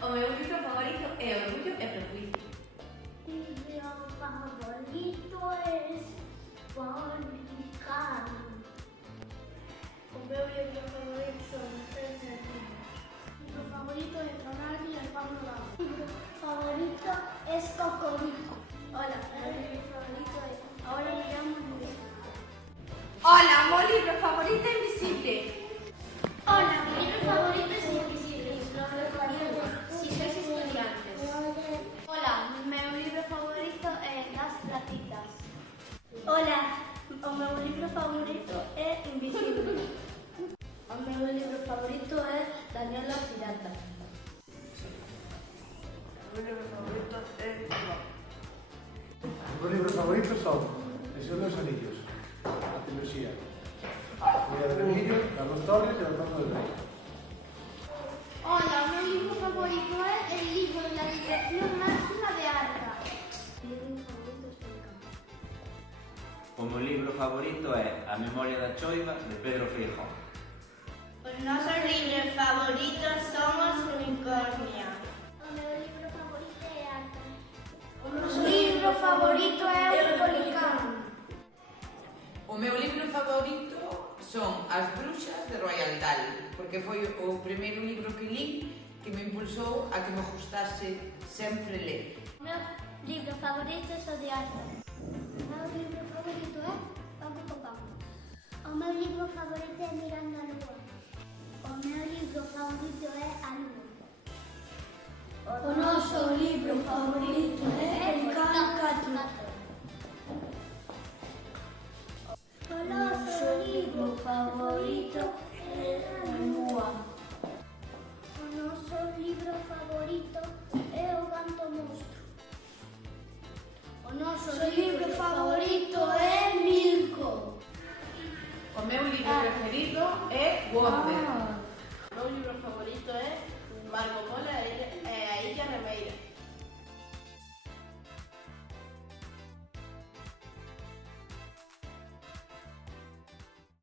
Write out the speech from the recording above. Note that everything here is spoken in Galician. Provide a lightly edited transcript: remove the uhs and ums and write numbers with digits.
O meu libro favorito é Orgullo e Prejuicio. Libro favorito es Volcán. O meu libro favorito son Tres Niños. Mi favorito es Ronaldo y el Pablo Lago. Mi libro favorito es Cocorico. Hola, meu libro favorito é Ahora me llamo Luis. Hola, o meu libro favorito é Invisible. Hola, mi libro favorito es Invisible. Si sois estudiantes. Hola, meu libro favorito é Las Platitas. Hola, o meu libro favorito é Invisible. O meu libro favorito é Daniel la Pirata. O meu libro favorito é Juan. O meu libro favorito son El Señor dos Anillos, a trilogía. María del Emilio, Carlos Torres e Alfonso del Rey. Hola, o meu libro favorito é El libro de la dirección máxima de Arca. O meu libro favorito é A Memoria da Choiva, de Pedro Feijó. Os nosos libros favoritos son os Unicornia. O meu libro favorito é Arca. O noso libro favorito é o Policán. O meu libro favorito son As Bruxas de Roald Dahl, porque foi o primeiro libro que li que me impulsou a que me gustase sempre ler. O meu livro favorito é o de Arca. O meu livro favorito é Paco Paco. O meu livro favorito é Mirando a Lua. O meu livro favorito é A Lua. O noso libro favorito é El Can O noso libro favorito é A Lua. O noso libro favorito é O Gato Monstro. O noso libro favorito é Milko. O meu libro preferido é Wonder. O meu libro favorito é Marco Polo e a Illa Remeira.